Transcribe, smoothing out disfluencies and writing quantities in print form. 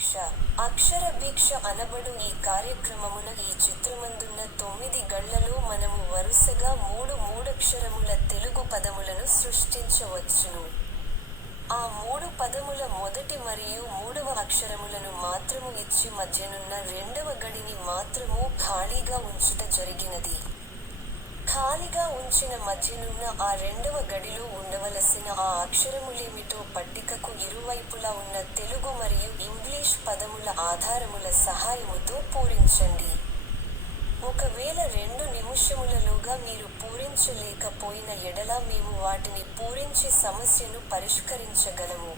క్ష అక్షర భిక్ష అనబడు ఈ కార్యక్రమమున ఈ చిత్రమందున్న 9 గళ్లలో మనము వరుసగా మూడక్షరముల తెలుగు పదములను సృష్టించవచ్చును. ఆ 3 పదముల మొదటి మరియు మూడవ అక్షరములను మాత్రము ఇచ్చి మధ్యనున్న రెండవ గడిని మాత్రము ఖాళీగా ఉంచుట జరిగినది. ఖాళీగా ఉంచిన మధ్యనున్న ఆ రెండవ గడిలో ఉండవలసిన ఆ అక్షరములేమిటో పట్టికకు ఇరువైపులా ఉన్న తెలుగు మరియు ఇంగ్లీష్ పదముల ఆధారముల సహాయముతో పూరించండి. ఒకవేళ 2 నిముషములలోగా మీరు పూరించలేకపోయిన ఎడల మేము వాటిని పూరించి సమస్యను పరిష్కరించగలము.